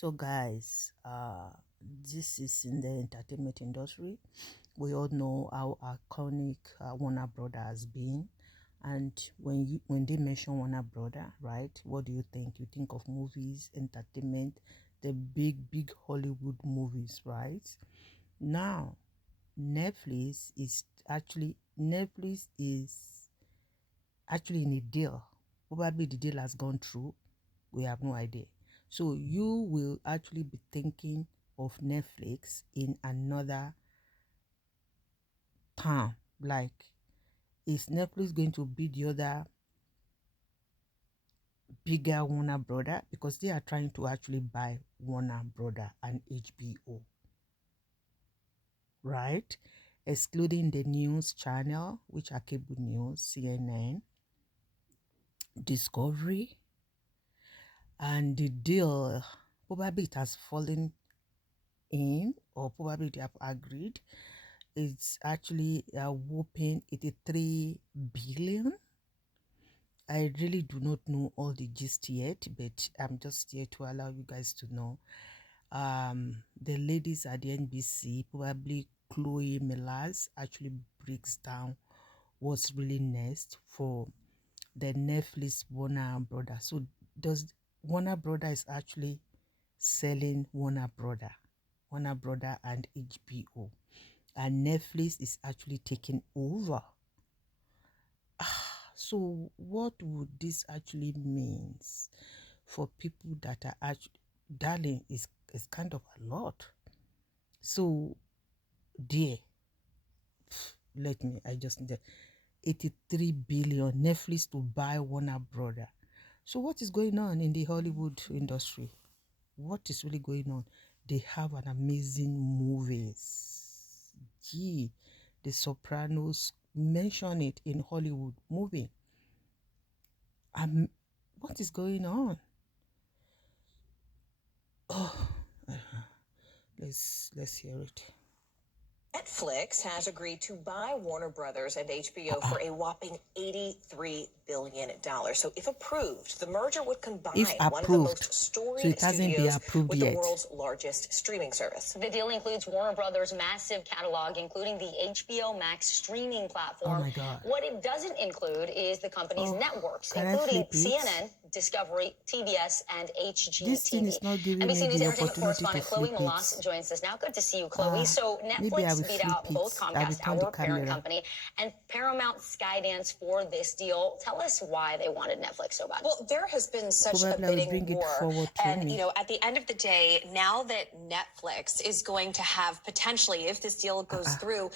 So guys, this is in the entertainment industry. We all know how iconic Warner Brother has been, and when they mention Warner Brother, right, what do you think? You think of movies, entertainment, the big Hollywood movies, right? Now, Netflix is actually in a deal. Probably the deal has gone through. We have no idea. So you will actually be thinking of Netflix in another term. Like, is Netflix going to be the other bigger Warner Brother? Because they are trying to actually buy Warner Brother and HBO, right? Excluding the news channel, which are cable news, CNN, Discovery, and the deal, probably it has fallen in, or probably they have agreed. It's actually a whopping 83 billion. I really do not know all the gist yet, but I'm just here to allow you guys to know. The ladies at the NBC, probably Chloe Millers, actually breaks down what's really next for the Netflix Warner Brother. So does Warner Brother is actually selling Warner Brother and HBO, and Netflix is actually taking over. So what would this actually means for people that are actually, darling, is kind of a lot. So dear, I just need 83 billion Netflix to buy Warner Brother. So what is going on in the Hollywood industry? What is really going on? They have an amazing movies. Gee, The Sopranos, mention it in Hollywood movie. What is going on? Oh, let's hear it. Netflix has agreed to buy Warner Brothers and HBO for a whopping $83 billion. So if approved, the merger would combine one of the most storied studios with the world's largest streaming service. The deal includes Warner Brothers' massive catalog, including the HBO Max streaming platform. Oh my God. What it doesn't include is the company's networks, including CNN, Discovery, TBS, and HGTV. This thing is not giving NBC me News the entertainment opportunity correspondent to Chloe flip Melas it. joins us now. Good to see you, Chloe. So Netflix beat out both Comcast, our parent company, and Paramount Skydance for this deal. Tell us why they wanted Netflix so bad. Well, there has been such a bidding war. And, you know, at the end of the day, now that Netflix is going to have potentially, if this deal goes through,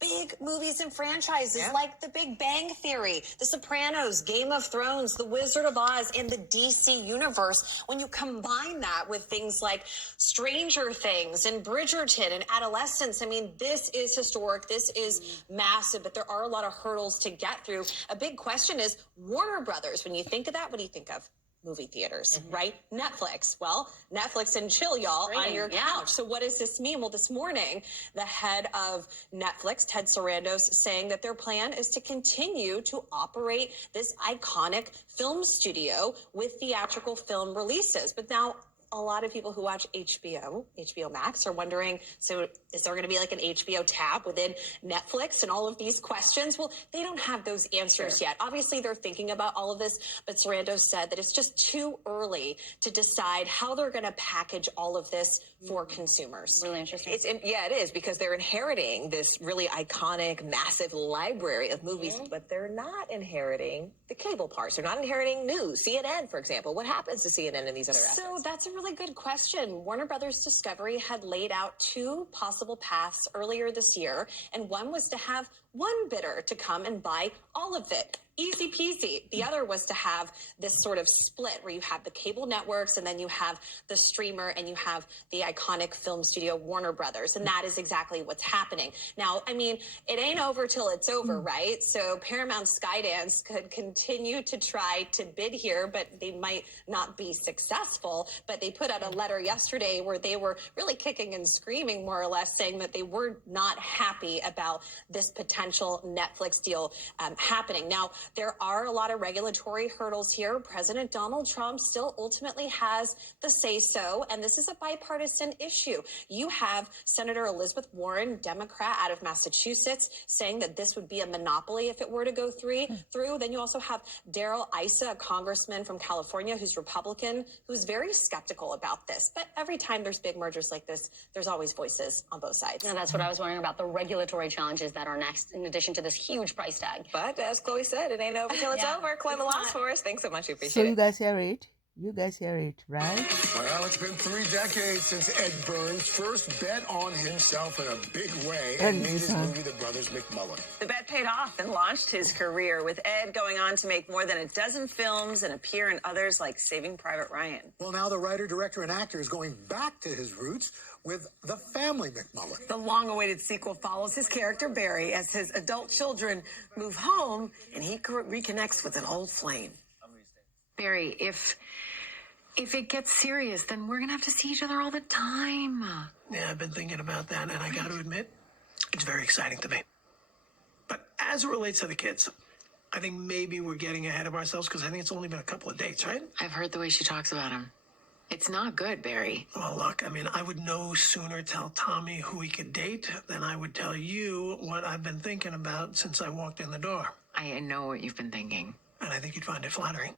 big movies and franchises like The Big Bang Theory, The Sopranos, Game of Thrones, The Wizard of Oz, and the DC universe. When you combine that with things like Stranger Things and Bridgerton and Adolescence, I mean, this is historic. This is massive, but there are a lot of hurdles to get through. A big question is Warner Brothers. When you think of that, what do you think of? Movie theaters, right? Netflix. Well, Netflix and chill, y'all, on your couch. So what does this mean? Well, this morning, the head of Netflix, Ted Sarandos, saying that their plan is to continue to operate this iconic film studio with theatrical film releases. But now, a lot of people who watch HBO Max are wondering, so is there going to be like an HBO tab within Netflix and all of these questions? Well, they don't have those answers yet. Obviously, they're thinking about all of this, but Sarandos said that it's just too early to decide how they're going to package all of this for consumers. Really interesting. Yeah, it is, because they're inheriting this really iconic, massive library of movies, but they're not inheriting the cable parts. They're not inheriting news, CNN, for example. What happens to CNN and these other assets? So that's a really good question. Warner Brothers Discovery had laid out two possible paths earlier this year, and one was to have one bidder to come and buy all of it. Easy peasy. The other was to have this sort of split where you have the cable networks and then you have the streamer and you have the iconic film studio Warner Brothers. And that is exactly what's happening. Now, I mean, it ain't over till it's over, right? So Paramount Skydance could continue to try to bid here, but they might not be successful. But they put out a letter yesterday where they were really kicking and screaming, more or less, saying that they were not happy about this potential Netflix deal happening. Now, there are a lot of regulatory hurdles here. President Donald Trump still ultimately has the say-so, and this is a bipartisan issue. You have Senator Elizabeth Warren, Democrat out of Massachusetts, saying that this would be a monopoly if it were to go through. Then you also have Darrell Issa, a congressman from California who's Republican, who's very skeptical about this. But every time there's big mergers like this, there's always voices on both sides. And that's what I was wondering about, the regulatory challenges that are next, in addition to this huge price tag. But as Chloe said, it ain't over till it's over. Chloe Milan's for us. Thanks so much. We appreciate So it. you guys hear it? You guys hear it, right? Well, it's been 3 decades since Ed Burns first bet on himself in a big way and made his movie The Brothers McMullen. The bet paid off and launched his career, with Ed going on to make more than a dozen films and appear in others like Saving Private Ryan. Well, now the writer, director, and actor is going back to his roots with The Family McMullen. The long-awaited sequel follows his character, Barry, as his adult children move home and he reconnects with an old flame. Barry, if it gets serious, then we're gonna have to see each other all the time. Yeah, I've been thinking about that, and I got to admit, it's very exciting to me. But as it relates to the kids, I think maybe we're getting ahead of ourselves, because I think it's only been a couple of dates, right? I've heard the way she talks about him. It's not good, Barry. Well, look, I mean, I would no sooner tell Tommy who he could date than I would tell you what I've been thinking about since I walked in the door. I know what you've been thinking. And I think you'd find it flattering.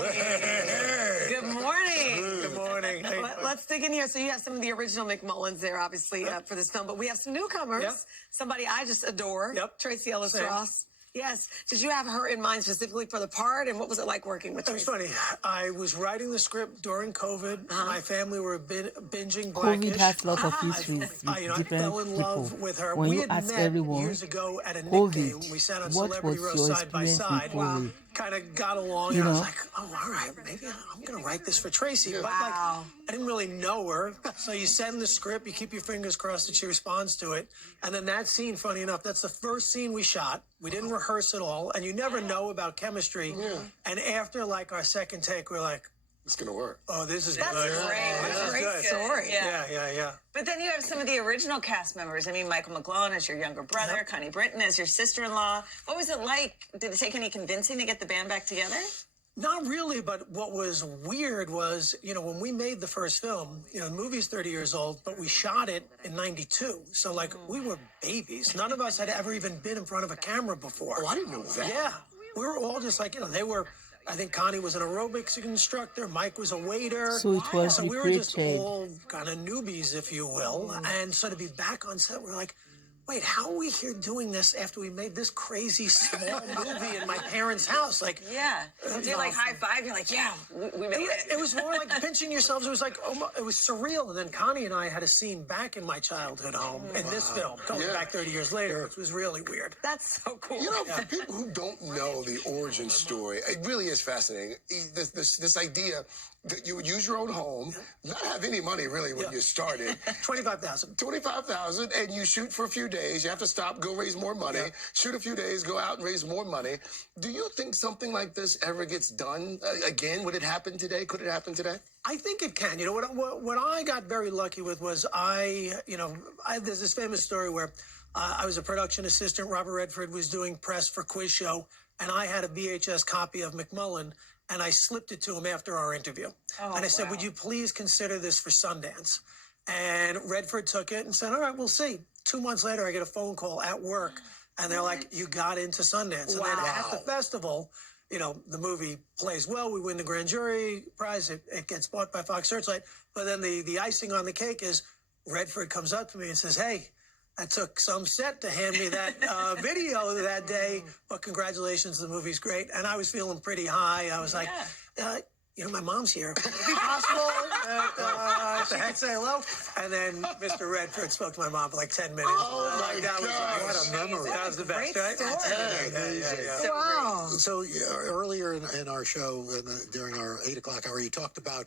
Hey. Good morning. Good morning. Hey. Let's dig in here. So you have some of the original McMullens there, obviously, for this film, but we have some newcomers. Yep. Somebody I just adore. Yep. Tracy Ellis Same. Ross. Yes. Did you have her in mind specifically for the part, and what was it like working with It Tracy? was funny. I was writing the script during COVID. My family were binging COVID Blackish. has lots of histories with I different fell in love people. with her. When We you had ask met everyone, years ago at a Nick COVID, game. We sat on what Celebrity was Row your side by experience side. with COVID? Kind of got along, You and I was know? like, oh, all right, maybe I'm going to write this for Tracy. But Wow. like, I didn't really know her. So you send the script, you keep your fingers crossed that she responds to it. And then that scene, funny enough, that's the first scene we shot. We didn't rehearse at all. And you never know about chemistry. And after like our second take, we're like, It's going to work. oh, this is That's good. great. This That's is a great good. story. Yeah. But then you have some of the original cast members. I mean, Michael McGlone as your younger brother, Connie Britton as your sister-in-law. What was it like? Did it take any convincing to get the band back together? Not really, but what was weird was, when we made the first film, the movie's 30 years old, but we shot it in 92. So, like, we were babies. None of us had ever even been in front of a camera before. Oh, I didn't know that. Yeah. We were all just like, they were, I think Connie was an aerobics instructor, Mike was a waiter. So it was So we were just recreated. all kind of newbies, if you will. And so to be back on set, we're like, wait, how are we here doing this after we made this crazy small movie in my parents' house? Like, Yeah. Do you like high five? You're like, yeah, we made it. it was more like pinching yourselves. It was like, it was surreal. And then Connie and I had a scene back in my childhood home in this film, going back 30 years later. It was really weird. That's so cool. For people who don't know the origin story, it really is fascinating. This idea that you would use your own home, not have any money really when you started. 25,000. 25,000, and you shoot for a few days. You have to stop, go raise more money. Shoot a few days, go out and raise more money. Do you think something like this ever gets done again? Would it happen today? Could it happen today? I think it can. What I got very lucky with was there's this famous story where I was a production assistant. Robert Redford was doing press for Quiz Show, and I had a VHS copy of McMullen, and I slipped it to him after our interview. And I said, would you please consider this for Sundance? And Redford took it and said, all right, we'll see. 2 months later, I get a phone call at work, and they're like, you got into Sundance. And then at the festival, the movie plays well. We win the grand jury prize. It gets bought by Fox Searchlight. But then the icing on the cake is Redford comes up to me and says, hey, I took some set to hand me that video that day, but congratulations, the movie's great. And I was feeling pretty high. I was like, my mom's here. Would it be possible to say hello? And then Mr. Redford spoke to my mom for like 10 minutes. Oh, my that was gosh. what a memory. That was the best, right? Amazing. Wow. So earlier in our show, during our 8 o'clock hour, you talked about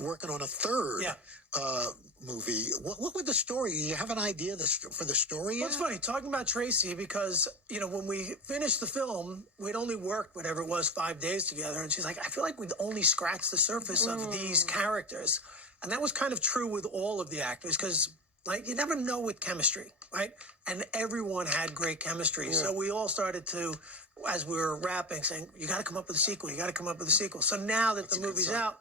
working on a third movie. What would the story? You have an idea for the story? Well, it's funny talking about Tracy because, when we finished the film, we'd only worked whatever it was 5 days together. And she's like, I feel like we'd only scratched the surface of these characters. And that was kind of true with all of the actors because, you never know with chemistry, right? And everyone had great chemistry. So we all started to as we were wrapping, saying, you got to come up with a sequel. You got to come up with a sequel. So now that the movie's out,